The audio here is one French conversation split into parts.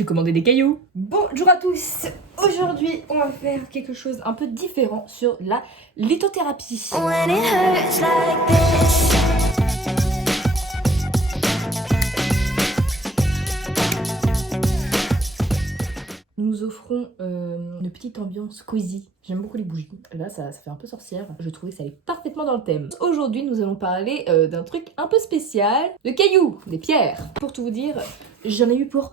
J'ai commandé des cailloux. Bonjour à tous. Aujourd'hui, on va faire quelque chose un peu différent sur la lithothérapie. When it hurts like this. Nous offrons une petite ambiance cosy. J'aime beaucoup les bougies. Là, ça fait un peu sorcière. Je trouvais que ça allait parfaitement dans le thème. Aujourd'hui, nous allons parler d'un truc un peu spécial. De cailloux, des pierres. Pour tout vous dire, j'en ai eu pour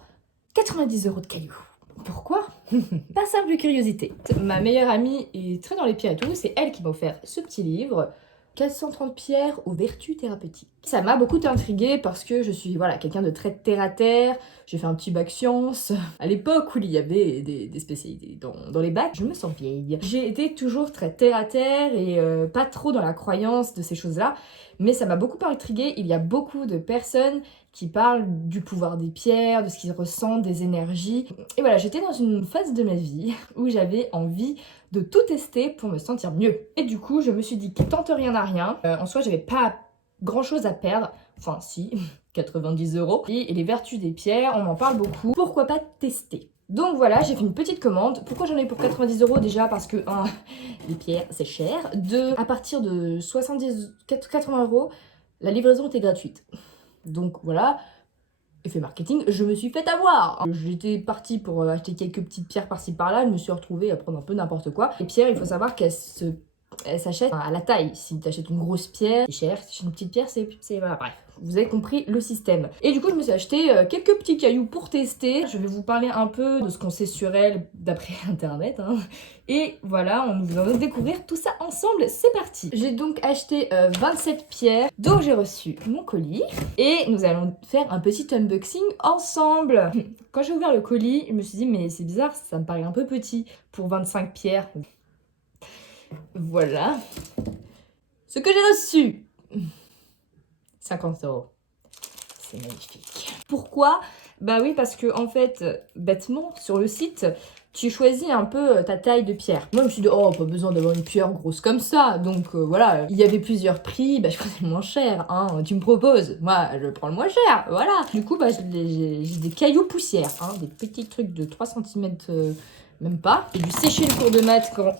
90 € de cailloux. Pourquoi? Pas simple curiosité. Ma meilleure amie est très dans les pierres et tout. C'est elle qui m'a offert ce petit livre. 430 pierres aux vertus thérapeutiques. Ça m'a beaucoup intriguée parce que je suis quelqu'un de très terre-à-terre. J'ai fait un petit bac sciences. À l'époque où il y avait des spécialités dans les bacs, je me sens vieille. J'ai été toujours très terre-à-terre et pas trop dans la croyance de ces choses-là. Mais ça m'a beaucoup intriguée. Il y a beaucoup de personnes qui parlent du pouvoir des pierres, de ce qu'ils ressentent, des énergies. Et voilà, j'étais dans une phase de ma vie où j'avais envie de tout tester pour me sentir mieux. Et du coup, je me suis dit, tente rien à rien. En soi, j'avais pas grand chose à perdre. Enfin, si, 90 €. Et les vertus des pierres, on m'en parle beaucoup. Pourquoi pas tester? Donc voilà, j'ai fait une petite commande. Pourquoi j'en ai pour 90 €? Déjà parce que, les pierres, c'est cher. 2, à partir de 80 €, la livraison était gratuite. Donc voilà, effet marketing, je me suis fait avoir. J'étais partie pour acheter quelques petites pierres par-ci par-là, je me suis retrouvée à prendre un peu n'importe quoi. Les pierres, il faut savoir qu'elles s'achètent à la taille. Si tu achètes une grosse pierre, c'est cher. Si tu achètes une petite pierre, c'est voilà, bref. Vous avez compris le système. Et du coup, je me suis acheté quelques petits cailloux pour tester. Je vais vous parler un peu de ce qu'on sait sur elles d'après internet. Et voilà, on va découvrir tout ça ensemble. C'est parti. J'ai donc acheté 27 pierres, donc j'ai reçu mon colis. Et nous allons faire un petit unboxing ensemble. Quand j'ai ouvert le colis, je me suis dit, mais c'est bizarre, ça me paraît un peu petit pour 25 pierres. Voilà ce que j'ai reçu. 50 €. C'est magnifique. Pourquoi? Bah oui, parce que en fait, bêtement, sur le site, tu choisis un peu ta taille de pierre. Moi, je me suis dit, oh, pas besoin d'avoir une pierre grosse comme ça. Donc voilà, il y avait plusieurs prix, bah je prenais le moins cher. Tu me proposes, moi, je prends le moins cher. Voilà. Du coup, bah j'ai des cailloux poussières, des petits trucs de 3 cm, même pas. J'ai dû sécher le cours de maths quand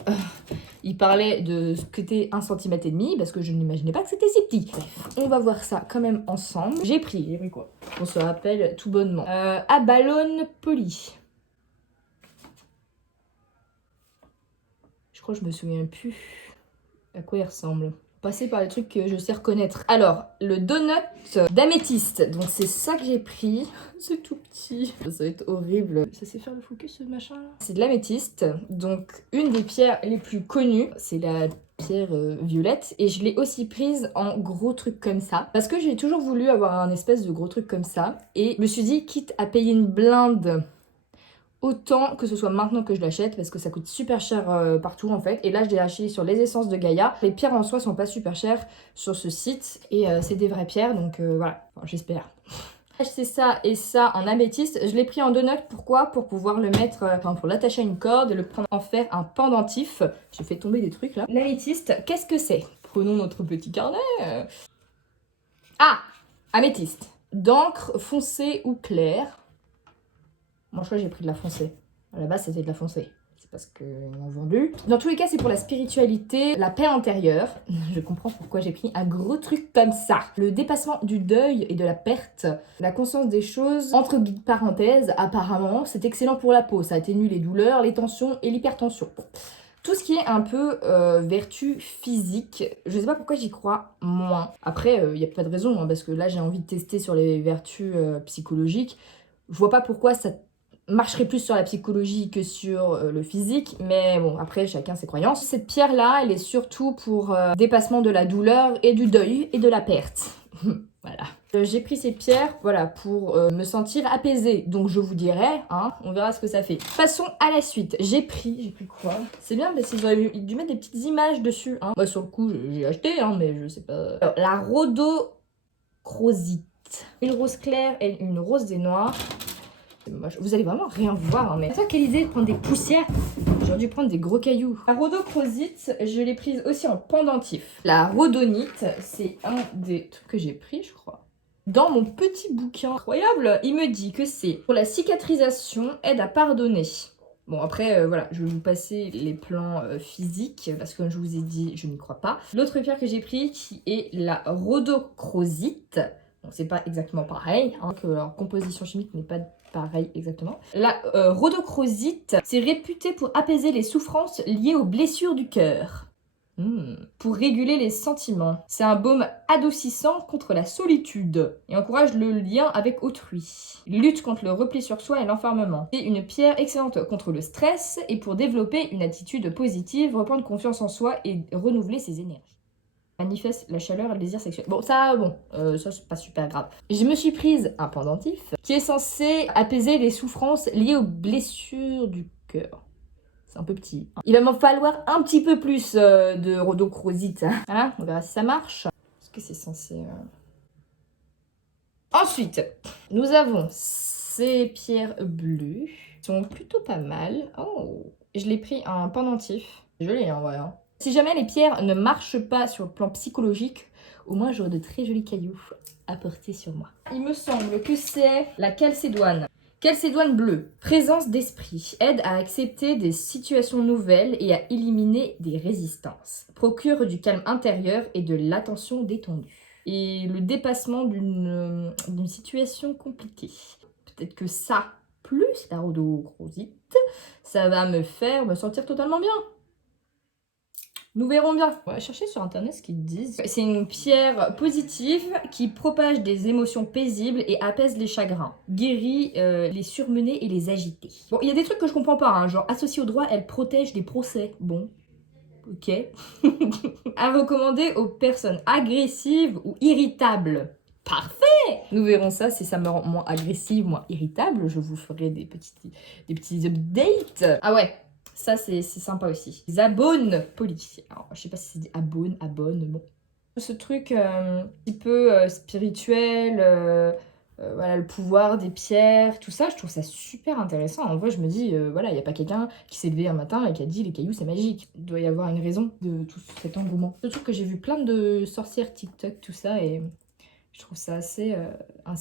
il parlait de ce que c'était 1,5 cm, parce que je n'imaginais pas que c'était si petit. Bref, on va voir ça quand même ensemble. J'ai pris quoi? On se rappelle tout bonnement. Abalone poli. Je crois que je me souviens plus à quoi il ressemble. Passer par les trucs que je sais reconnaître. Alors, le donut d'améthyste. Donc c'est ça que j'ai pris. C'est tout petit. Ça va être horrible. Ça sait faire le focus ce machin là. C'est de l'améthyste. Donc une des pierres les plus connues. C'est la pierre violette. Et je l'ai aussi prise en gros truc comme ça. Parce que j'ai toujours voulu avoir un espèce de gros truc comme ça. Et je me suis dit, quitte à payer une blinde, autant que ce soit maintenant que je l'achète, parce que ça coûte super cher partout en fait. Et là je l'ai acheté sur les essences de Gaïa. Les pierres en soi sont pas super chères sur ce site et c'est des vraies pierres, donc voilà, enfin, j'espère. J'ai acheté ça et ça en améthyste. Je l'ai pris en donut. Pourquoi? Pour pouvoir le mettre, pour l'attacher à une corde et le prendre en faire un pendentif. J'ai fait tomber des trucs là. L'améthyste, qu'est-ce que c'est? Prenons notre petit carnet. Améthyste. D'encre foncée ou claire. Moi, je crois que j'ai pris de la foncée. À la base, c'était de la foncée. C'est parce qu'ils m'ont vendu. Dans tous les cas, c'est pour la spiritualité, la paix intérieure. Je comprends pourquoi j'ai pris un gros truc comme ça. Le dépassement du deuil et de la perte. La conscience des choses, entre parenthèses, apparemment, c'est excellent pour la peau. Ça atténue les douleurs, les tensions et l'hypertension. Tout ce qui est un peu vertu physique, je sais pas pourquoi j'y crois moins. Après, il n'y a pas de raison, parce que là, j'ai envie de tester sur les vertus psychologiques. Je vois pas pourquoi ça marcherait plus sur la psychologie que sur le physique, mais bon, après, chacun ses croyances. Cette pierre-là, elle est surtout pour dépassement de la douleur et du deuil et de la perte. Voilà. J'ai pris ces pierres, voilà, pour me sentir apaisée. Donc je vous dirai, on verra ce que ça fait. Passons à la suite. J'ai pris quoi? C'est bien parce qu'ils auraient dû mettre des petites images dessus. Moi, sur le coup, j'ai acheté, mais je sais pas. Alors, la rhodochrosite. Une rose claire et une rose des noirs. Vous allez vraiment rien voir, mais c'est ça quelle idée de prendre des poussières. J'aurais dû prendre des gros cailloux. La rhodochrosite, je l'ai prise aussi en pendentif. La rhodonite, c'est un des trucs que j'ai pris, je crois. Dans mon petit bouquin incroyable, il me dit que c'est pour la cicatrisation, aide à pardonner. Bon après, voilà, je vais vous passer les plans physiques, parce que comme je vous ai dit, je n'y crois pas. L'autre pierre que j'ai pris, qui est la rhodochrosite. Bon, c'est pas exactement pareil, hein, que leur composition chimique n'est pas pareille exactement. La rhodochrosite, c'est réputé pour apaiser les souffrances liées aux blessures du cœur. Pour réguler les sentiments. C'est un baume adoucissant contre la solitude et encourage le lien avec autrui. Il lutte contre le repli sur soi et l'enfermement. C'est une pierre excellente contre le stress et pour développer une attitude positive, reprendre confiance en soi et renouveler ses énergies. Manifeste la chaleur et le désir sexuel. Bon, ça c'est pas super grave. Je me suis prise un pendentif qui est censé apaiser les souffrances liées aux blessures du cœur. C'est un peu petit. Il va m'en falloir un petit peu plus de rhodochrosite. Voilà, on verra si ça marche. Est-ce que c'est censé... Ensuite, nous avons ces pierres bleues. Elles sont plutôt pas mal. Oh, je l'ai pris un pendentif. Joli en vrai. Hein. Si jamais les pierres ne marchent pas sur le plan psychologique, au moins j'aurai de très jolis cailloux à porter sur moi. Il me semble que c'est la calcédoine. Calcédoine bleue, présence d'esprit, aide à accepter des situations nouvelles et à éliminer des résistances. Procure du calme intérieur et de l'attention détendue. Et le dépassement d'une situation compliquée. Peut-être que ça, plus la rhodochrosite, ça va me faire me sentir totalement bien. Nous verrons bien. On va chercher sur internet ce qu'ils disent. C'est une pierre positive qui propage des émotions paisibles et apaise les chagrins. Guérit les surmenés et les agités. Bon, il y a des trucs que je comprends pas, hein, genre associée au droit, elle protège des procès. Bon, ok. À recommander aux personnes agressives ou irritables. Parfait! Nous verrons ça, si ça me rend moins agressive, moins irritable, je vous ferai des petits updates. Ah ouais, ça c'est sympa aussi. Les abones politiques. Alors, je sais pas si c'est dit abone, bon. Ce truc un petit peu spirituel, voilà, le pouvoir des pierres, tout ça, je trouve ça super intéressant. En vrai, je me dis, voilà, il n'y a pas quelqu'un qui s'est levé un matin et qui a dit les cailloux c'est magique. Il doit y avoir une raison de tout cet engouement. Je trouve que j'ai vu plein de sorcières TikTok, tout ça, et je trouve ça assez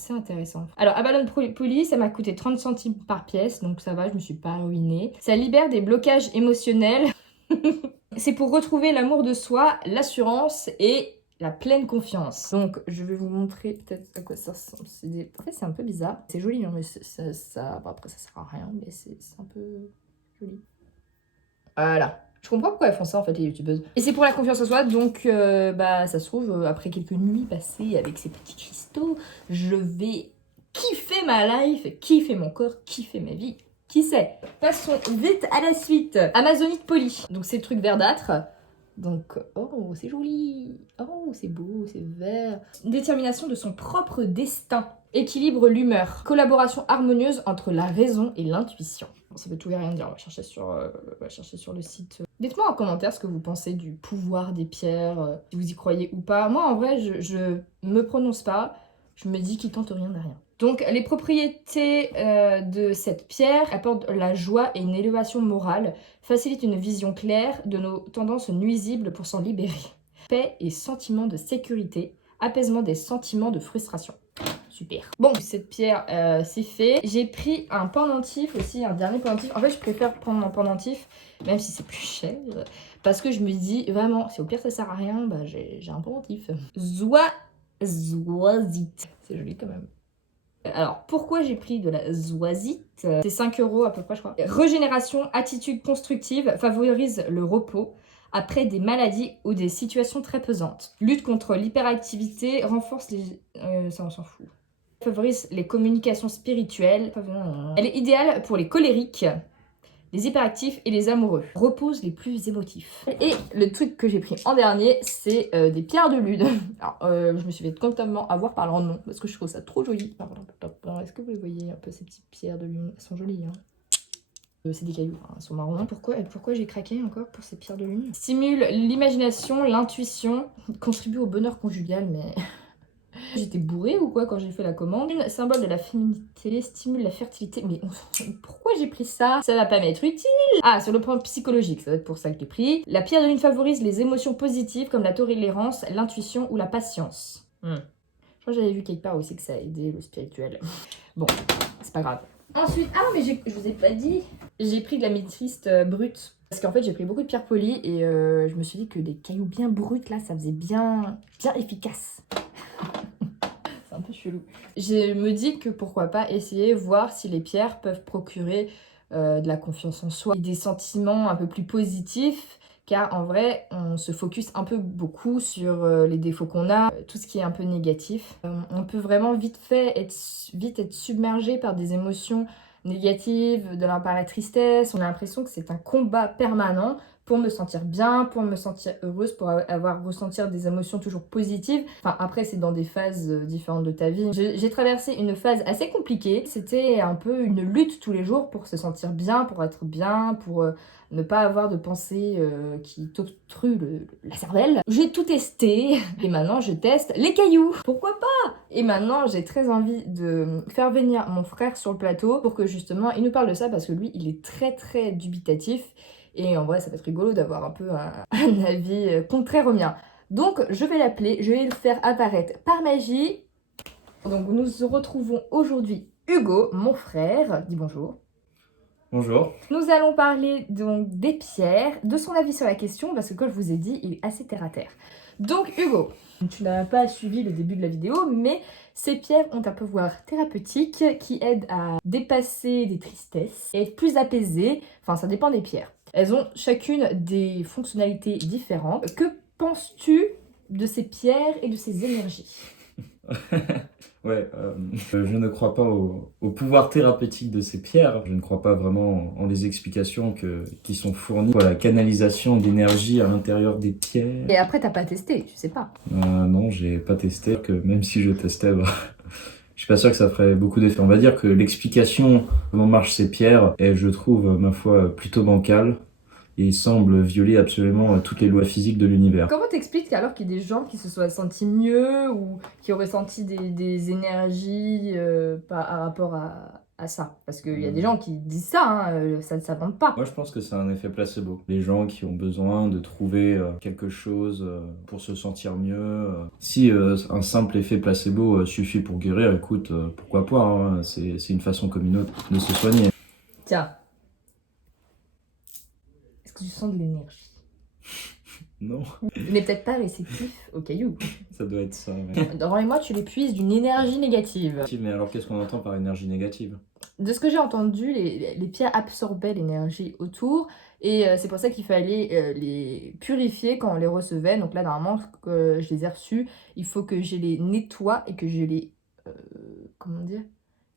intéressant. Alors, Abalone Poly, ça m'a coûté 30 centimes par pièce, donc ça va, je me suis pas ruinée. Ça libère des blocages émotionnels. C'est pour retrouver l'amour de soi, l'assurance et la pleine confiance. Donc, je vais vous montrer peut-être à quoi ça ressemble. En fait, c'est un peu bizarre. C'est joli, hein, mais bon, après, ça sert à rien, mais c'est un peu joli. Voilà. Je comprends pourquoi elles font ça en fait les youtubeuses. Et c'est pour la confiance en soi, donc ça se trouve, après quelques nuits passées avec ces petits cristaux, je vais kiffer ma life, kiffer mon corps, kiffer ma vie. Qui sait? Passons vite à la suite. Amazonite Poly. Donc c'est le truc verdâtre. Donc, oh, c'est joli. Oh, c'est beau, c'est vert. Détermination de son propre destin. Équilibre l'humeur. Collaboration harmonieuse entre la raison et l'intuition. Bon, ça veut tout et rien dire. On va chercher sur le site. Dites-moi en commentaire ce que vous pensez du pouvoir des pierres, si vous y croyez ou pas. Moi, en vrai, je me prononce pas. Je me dis qu'il tente rien n'a rien. Donc, les propriétés de cette pierre apportent la joie et une élévation morale, facilitent une vision claire de nos tendances nuisibles pour s'en libérer. Paix et sentiment de sécurité, apaisement des sentiments de frustration. Super. Bon, cette pierre, c'est fait. J'ai pris un pendentif aussi, un dernier pendentif. En fait, je préfère prendre un pendentif, même si c'est plus cher, parce que je me dis, vraiment, si au pire ça sert à rien, bah j'ai un pendentif. Zoisite. C'est joli quand même. Alors, pourquoi j'ai pris de la zoisite? C'est 5 € à peu près, je crois. Régénération, attitude constructive, favorise le repos après des maladies ou des situations très pesantes. Lutte contre l'hyperactivité, renforce les... ça, on s'en fout. Favorise les communications spirituelles. Elle est idéale pour les colériques, les hyperactifs et les amoureux. Repose les plus émotifs. Et le truc que j'ai pris en dernier, c'est des pierres de lune. Alors, je me suis fait constamment avoir par leur nom, parce que je trouve ça trop joli. Est-ce que vous les voyez un peu, ces petites pierres de lune? Elles sont jolies, hein. C'est des cailloux, hein, elles sont marrons. Pourquoi j'ai craqué encore pour ces pierres de lune? Stimule l'imagination, l'intuition, contribue au bonheur conjugal, mais... J'étais bourrée ou quoi quand j'ai fait la commande? Symbole de la féminité, stimule la fertilité. Mais pourquoi j'ai pris ça? Ça va pas m'être utile. Ah, sur le plan psychologique, ça va être pour ça que j'ai pris. La pierre de lune favorise les émotions positives comme la tolérance, l'intuition ou la patience. crois que j'avais vu quelque part aussi que ça aidait le spirituel. Bon, c'est pas grave. Ensuite, ah mais je vous ai pas dit, j'ai pris de l'améthyste brute. Parce qu'en fait j'ai pris beaucoup de pierres polies et je me suis dit que des cailloux bien bruts là, ça faisait bien efficace. C'est un peu chelou. Je me dis que pourquoi pas essayer, voir si les pierres peuvent procurer de la confiance en soi et des sentiments un peu plus positifs. Car en vrai, on se focus un peu beaucoup sur les défauts qu'on a, tout ce qui est un peu négatif. On peut vraiment vite être submergé par des émotions négatives, par la tristesse. On a l'impression que c'est un combat permanent pour me sentir bien, pour me sentir heureuse, pour ressentir des émotions toujours positives. Enfin, après, c'est dans des phases différentes de ta vie. J'ai traversé une phase assez compliquée. C'était un peu une lutte tous les jours pour se sentir bien, pour être bien, pour ne pas avoir de pensées qui t'obstruent la cervelle. J'ai tout testé et maintenant je teste les cailloux. Pourquoi pas? Et maintenant j'ai très envie de faire venir mon frère sur le plateau pour que justement il nous parle de ça parce que lui il est très dubitatif et en vrai ça va être rigolo d'avoir un peu un avis contraire au mien. Donc je vais l'appeler, je vais le faire apparaître par magie. Donc nous retrouvons aujourd'hui Hugo, mon frère. Dis bonjour. Bonjour. Nous allons parler donc des pierres, de son avis sur la question, parce que comme je vous ai dit, il est assez terre à terre. Donc Hugo, tu n'as pas suivi le début de la vidéo, mais ces pierres ont un pouvoir thérapeutique qui aide à dépasser des tristesses et être plus apaisé. Enfin, ça dépend des pierres. Elles ont chacune des fonctionnalités différentes. Que penses-tu de ces pierres et de ces énergies? Ouais, je ne crois pas au pouvoir thérapeutique de ces pierres. Je ne crois pas vraiment en les explications qui sont fournies pour la canalisation d'énergie à l'intérieur des pierres. Et après, t'as pas testé, tu sais pas. Non, j'ai pas testé. Que même si je testais, je suis pas sûr que ça ferait beaucoup d'effet. On va dire que l'explication comment marchent ces pierres est, je trouve, ma foi, plutôt bancale. Et semble violer absolument toutes les lois physiques de l'univers. Comment t'expliques alors qu'il y a des gens qui se soient sentis mieux ou qui auraient senti des énergies par rapport à ça? Parce qu'il y a des gens qui disent ça, hein, ça ne s'invente pas. Moi, je pense que c'est un effet placebo. Les gens qui ont besoin de trouver quelque chose pour se sentir mieux. Si un simple effet placebo suffit pour guérir, écoute, pourquoi pas, hein, c'est une façon comme une autre de se soigner. Tiens. Est-ce que tu sens de l'énergie? Non. Il n'est peut-être pas réceptif aux cailloux. Ça doit être ça. Mais... Dans moi, tu les puises d'une énergie négative. Mais alors, qu'est-ce qu'on entend par énergie négative? De ce que j'ai entendu, les pierres absorbaient l'énergie autour et c'est pour ça qu'il fallait les purifier quand on les recevait. Donc là, normalement, je les ai reçus, il faut que je les nettoie et que je les... comment dire?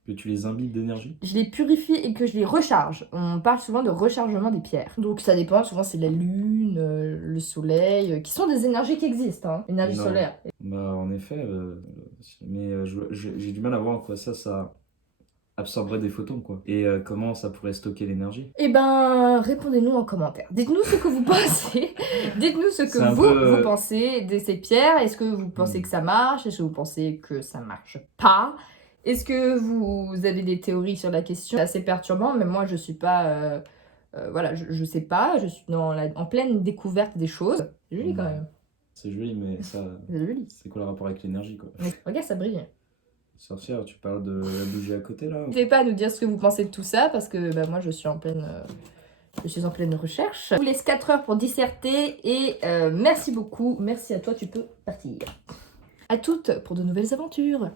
Que tu les imbibes d'énergie? Je les purifie et que je les recharge. On parle souvent de rechargement des pierres. Donc ça dépend, souvent c'est la lune, le soleil, qui sont des énergies qui existent, hein. Énergie solaire. Bah en effet, mais j'ai du mal à voir en quoi ça absorberait des photons, quoi. Et comment ça pourrait stocker l'énergie? Eh ben, répondez-nous en commentaire. Dites-nous ce que vous pensez. Dites-nous ce que vous pensez de ces pierres. Est-ce que vous pensez que ça marche? Est-ce que vous pensez que ça marche pas? Est-ce que vous avez des théories sur la question? C'est assez perturbant, mais moi je suis pas... voilà, je sais pas, je suis en pleine découverte des choses. C'est joli quand même. C'est joli, mais ça... C'est joli. C'est quoi le rapport avec l'énergie, quoi? Mais regarde, ça brille. Sorcière, tu parles de la bougie à côté, là? N'hésitez pas à nous dire ce que vous pensez de tout ça, parce que bah, moi je suis en pleine recherche. Je vous laisse 4 heures pour disserter, et merci beaucoup. Merci à toi, tu peux partir. À toutes pour de nouvelles aventures.